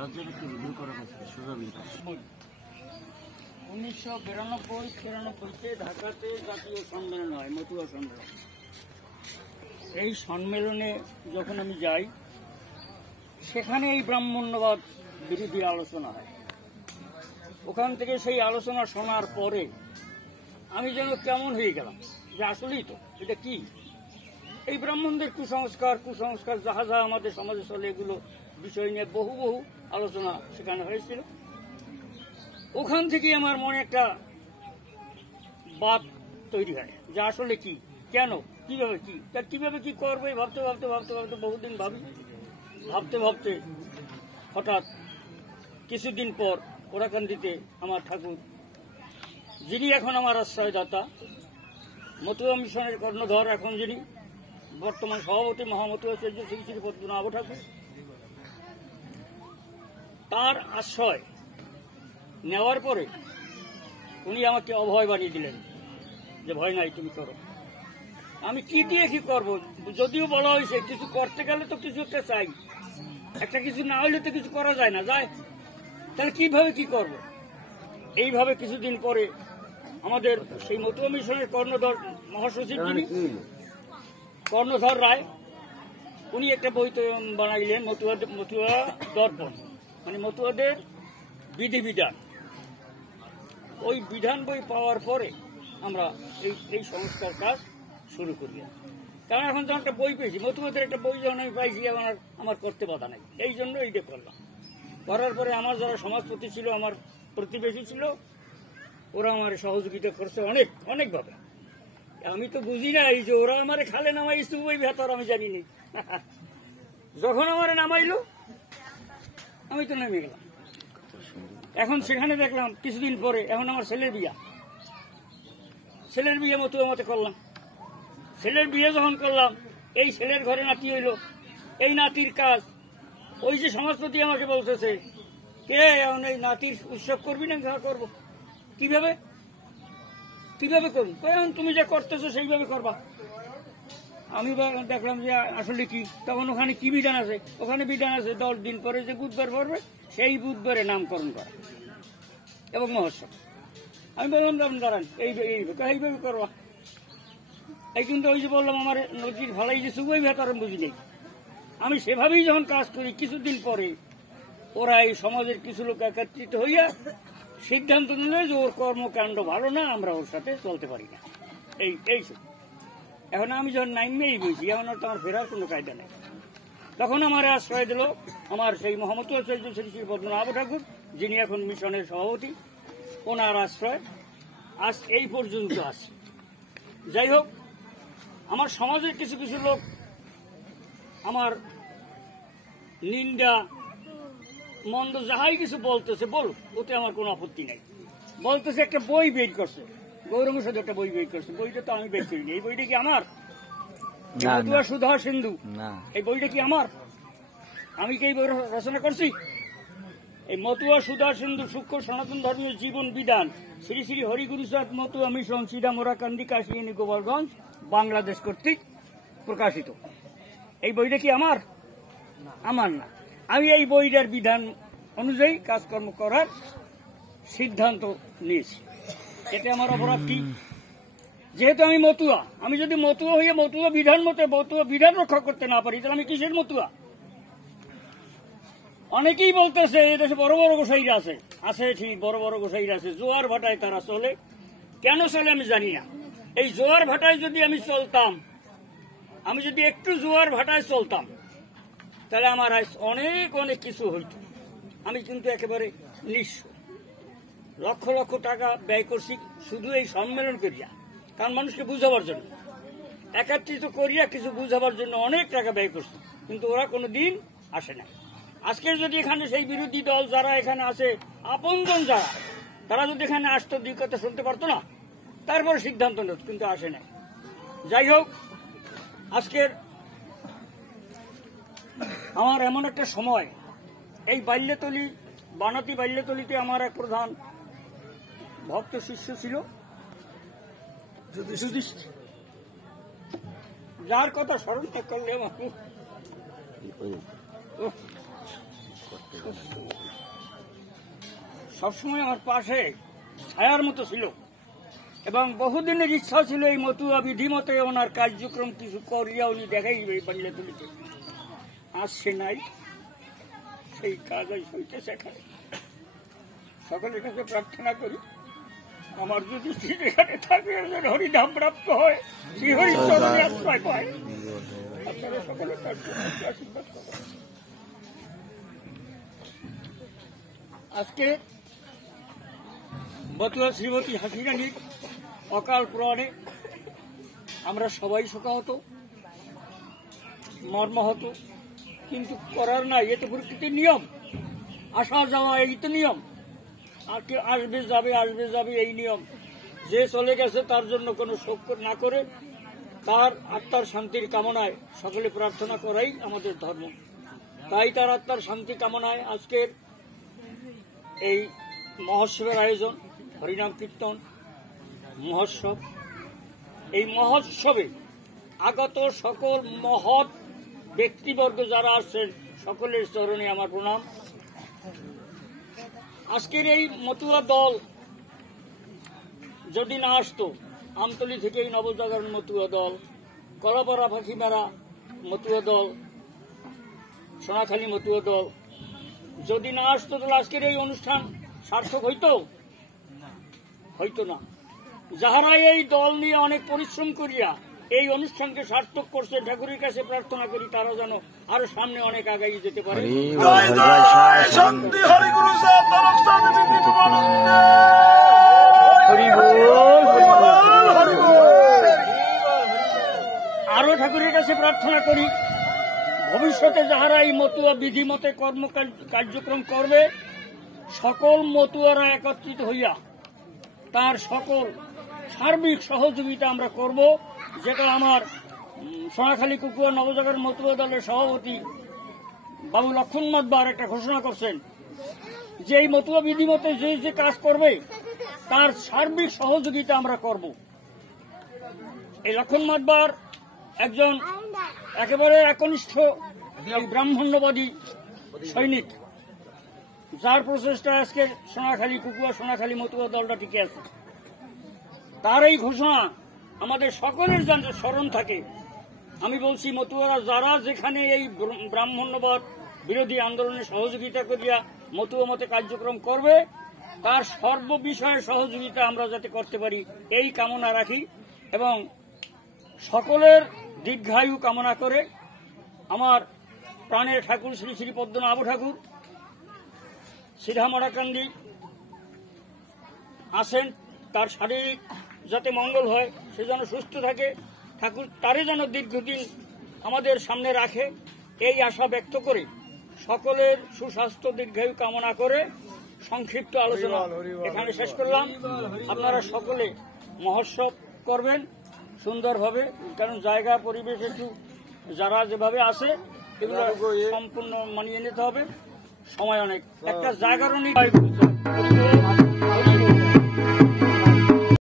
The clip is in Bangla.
1992-93-তে ঢাকাতে জাতীয় সম্মেলন হয়, মতুয়া সম্মেলন। এই সম্মেলনে যখন আমি যাই, সেখানে এই ব্রাহ্মণ্যবাদ বিরোধী আলোচনা হয়। ওখান থেকে সেই আলোচনা শোনার পরে আমি যেন কেমন হয়ে গেলাম যে আসলেই তো এটা কি, এই ব্রাহ্মণদের কুসংস্কার যাহা যাহা আমাদের সমাজে চলে, এগুলো বিষয় নিয়ে বহু আলোচনা সেখানে হয়েছিল। ওখান থেকে আমার মনে একটা বাদ তৈরি হয় যে আসলে কি, কেন, কিভাবে কি করবো, ভাবতে বহুদিন ভাবতে হঠাৎ কিছুদিন পর ওরাকান্দিতে আমার ঠাকুর, যিনি এখন আমার আশ্রয়দাতা, মতুয়া মিশনের কর্ণধর, এখন যিনি বর্তমান সভাপতি মহামতুয়া শ্রী শ্রী পদ্মনাভ ঠাকুর, তার আশ্রয় নেওয়ার পরে উনি আমাকে অভয় বানিয়ে দিলেন যে ভয় নাই, তুমি করো। আমি কি দিয়ে কি করবো, যদিও বলা হয়েছে কিছু করতে গেলে তো কিছু একটা চাই, একটা কিছু না হইলে তো কিছু করা যায় না, তাহলে কিভাবে কি করব। এইভাবে কিছুদিন পরে আমাদের সেই মতুয়া মিশনের কর্ণধর মহাসচিব, যিনি কর্ণধর রায়, উনি একটা বই বানাইলেন, মতুয়া দর্পণ, মানে মতুয়াদের বিধিবিধান। ওই বিধান বই পাওয়ার পরে আমরা এই সংস্কার কাজ শুরু করি। কারণ এখন যখন একটা বই পেয়েছি, মতুয়াদের একটা বই যখন আমি পাইছি, এখন আমার করতে বাধা নাই, এই জন্য এইটা করলাম। করার পরে আমার যারা সমাজপতি ছিল, আমার প্রতিবেশী ছিল, ওরা আমার সহযোগিতা করছে অনেকভাবে। আমি তো বুঝি না এই যে ওরা আমার খালে নামাইছে ওই ভেতর, আমি জানি নি। যখন আমার নামাইলো আমি তো নেমে গেলাম। এখন সেখানে দেখলাম কিছুদিন পরে, এখন আমার ছেলের বিয়ে মতুয়া মতে করলাম। ছেলের বিয়ে যখন করলাম, এই ছেলের ঘরে নাতি হইল, এই নাতির কাজ ওই যে সমাজপতি আমাকে বলতেছে, কে এখন এই নাতির উৎসব করবি না, যা করবো, কিভাবে করবো, এখন তুমি যা করতেছো সেইভাবে করবা। আমি দেখলাম যে আসলে কি, তখন ওখানে কি বিধান আছে, ওখানে বিধান আছে 10 দিন পরে যে বুধবার পড়বে, সেই বুধবারে নামকরণ করা এবং মহোৎসব। আমি বললাম দাঁড়ান, এইভাবে করবা। এই কিন্তু ওই যে বললাম আমার নদীর ভালাই যে সুবই ভেতরে বুঝি নেই। আমি সেভাবেই যখন কাজ করি, কিছুদিন পরে ওরা এই সমাজের কিছু লোক একত্রিত হইয়া সিদ্ধান্ত নিল যে ওর কর্মকাণ্ড ভালো না, আমরা ওর সাথে চলতে পারি না। এই এখন আমি যখন নাইমেই বলছি, এখন তো আমার ফেরার কোনো কায়দা নেই। তখন আমার আশ্রয় দিল আমার সেই মহামতুয়া শ্রী শ্রী পদ্মনাভ ঠাকুর, যিনি এখন মিশনের সভাপতি, ওনার আশ্রয় আজ এই পর্যন্ত আছে। যাই হোক, আমার সমাজের কিছু লোক আমার নিন্দা মন্দ যাহাই কিছু বলতেছে, বলুক, ওতে আমার কোনো আপত্তি নাই। বলতেছে একটা বই বের করছে, গৌরঙ্গ সাথে একটা বই বের করছে, বইটা তো আমি বের করিনি। এই বইটা কি আমার? মতুয়া সুধা সিন্ধু, এই বইটা কি আমার? আমি কি এই বই রচনা করছি? এই মতুয়া সুধা সিন্ধু সূক্ষ্ম সনাতন ধর্মীয় জীবন বিধান শ্রী শ্রী হরিগুরুচাঁদ মতুয়া মিশন সিধা মোরাকান্দি কাশিয়ানী গোপালগঞ্জ বাংলাদেশ কর্তৃক প্রকাশিত। এই বইটা কি আমার? আমার না। আমি এই বইটার বিধান অনুযায়ী কাজকর্ম করার সিদ্ধান্ত নিয়েছি। এতে আমার অপরাধ কি? যেহেতু আমি মতুয়া, আমি যদি মতুয়া হয়ে মতুয়া বিধান মতে মতুয়া বিধান রক্ষা করতে না পারি, তাহলে আমি কিসের মতুয়া? অনেকেই বলতেছে এদেশে বড় গোসাইরা আছে ঠিক, বড় গোসাইরা আছে, জোয়ার ভাটায় তারা চলে। কেন চলে আমি জানি না। এই জোয়ার ভাটায় যদি আমি চলতাম, আমি যদি একটু জোয়ার ভাটায় চলতাম, তাহলে আমার অনেক কিছু হইত। আমি কিন্তু একেবারে নিঃস্ব। লক্ষ টাকা ব্যয় করছি শুধু এই সম্মেলন করিয়া, কারণ মানুষকে বুঝাবার জন্য, একত্রিত করিয়া কিছু বুঝাবার জন্য অনেক টাকা ব্যয় করছি, কিন্তু ওরা কোনোদিন আসে না। আজকে যদি এখানে সেই বিরোধী দল যারা এখানে আছে, আপনজন যারা, তারা যদি এখানে আসতো, দুই কথা শুনতে পারতো না, তারপরে সিদ্ধান্ত নিত, কিন্তু আসে না। যাই হোক, আজকের আমার এমন একটা সময়, এই বানাতি বাল্যতলীতে আমার এক প্রধান ভক্ত শিষ্য ছিল যুধিষ্ঠির, যার কথা স্মরণ করলে সবসময় আমার পাশে ছায়ার মতো ছিল এবং বহুদিনের ইচ্ছা ছিল এই মতুয়া বিধিমতে ওনার কার্যক্রম কিছু করিয়া উনি দেখাইবে বাংলা তুলিতে। আসছে নাই, সেই কাজ হইতেছে এখানে। সকলের কাছে প্রার্থনা করি আমার যদি এখানে থাকে হরিধাম প্রাপ্ত হয়, শ্রীহরি চরণে আশ্রয় পায়। আপনারা সকলে তার জন্য আশীর্বাদ করবেন। আজকে মতুয়া শ্রীমতী হাসিরানীর অকাল প্রয়াণে আমরা সবাই শোকাহত, মর্মাহত, কিন্তু করার নাই, এ তো প্রকৃতির নিয়ম। আসা যাওয়া এই তো নিয়ম, আর কি আসবে যাবে এই নিয়ম। যে চলে গেছে তার জন্য কোনো শোক না করে তার আত্মার শান্তির কামনায় সকলে প্রার্থনা করাই আমাদের ধর্ম। তাই তার আত্মার শান্তি কামনায় আজকের এই মহোৎসবের আয়োজন, হরিনাম কীর্তন মহোৎসব। এই মহোৎসবে আগত সকল মহৎ ব্যক্তিবর্গ যারা আসছেন সকলের চরণে আমার প্রণাম। আজকের এই মতুয়া দল যদি না আসতো, আমতলী থেকে এই নবজাগরণ মতুয়া দল, কলাপাড়া পাখিমারা মতুয়া দল, সোনাখালী মতুয়া দল যদি না আসতো, তাহলে আজকের এই অনুষ্ঠান সার্থক হইতো না। যাহারা এই দল নিয়ে অনেক পরিশ্রম করিয়া এই অনুষ্ঠানকে সার্থক করছে, ঠাকুরের কাছে প্রার্থনা করি তারা যেন আরো সামনে অনেক আগাই যেতে পারে। আরো ঠাকুরের কাছে প্রার্থনা করি ভবিষ্যতে যাহারা এই মতুয়া বিধিমতে কর্ম কার্যক্রম করবে, সকল মতুয়ারা একত্রিত হইয়া তার সকল সার্বিক সহযোগিতা আমরা করব, যেটা আমার সোনাখালী কুকুয়া নবজাগরণ মতুয়া দলের সভাপতি বাবু লক্ষণ মাতবার একটা ঘোষণা করছেন যে এই মতুয়া বিধিমতে যে যে কাজ করবে তার সার্বিক সহযোগিতা আমরা করব। এই লক্ষণ মাতবার একজন একেবারে একনিষ্ঠ ব্রাহ্মণ্যবাদী সৈনিক, যার প্রচেষ্টা আজকে সোনাখালী কুকুয়া সোনাখালী মতুয়া দলটা টিকে আছে। তার এই ঘোষণা আমাদের সকলের যেন স্মরণ থাকে। আমি বলছি মতুয়ারা যারা যেখানে এই ব্রাহ্মণ্যবাদ বিরোধী আন্দোলনে সহযোগিতা করিয়া মতুয়া মতে কার্যক্রম করবে, তার সর্ববিষয়ে সহযোগিতা আমরা যাতে করতে পারি এই কামনা রাখি এবং সকলের দীর্ঘায়ু কামনা করে আমার প্রাণের ঠাকুর শ্রী শ্রী পদ্মনাভ ঠাকুর সিধামরাকান্দি আসেন, তার শারীরিক যাতে মঙ্গল হয়, সে যেন সুস্থ থাকে, ঠাকুর তারে যেন দীর্ঘদিন আমাদের সামনে রাখে, এই আশা ব্যক্ত করে সকলের সুস্বাস্থ্য দীর্ঘায়ু কামনা করে সংক্ষিপ্ত আলোচনা এখানে শেষ করলাম। আপনারা সকলে মহোৎসব করবেন সুন্দরভাবে, কারণ জায়গা পরিবেশ একটু যারা যেভাবে আসে এগুলো সম্পূর্ণ মানিয়ে নিতে হবে, সময় অনেক। একটা জায়গারও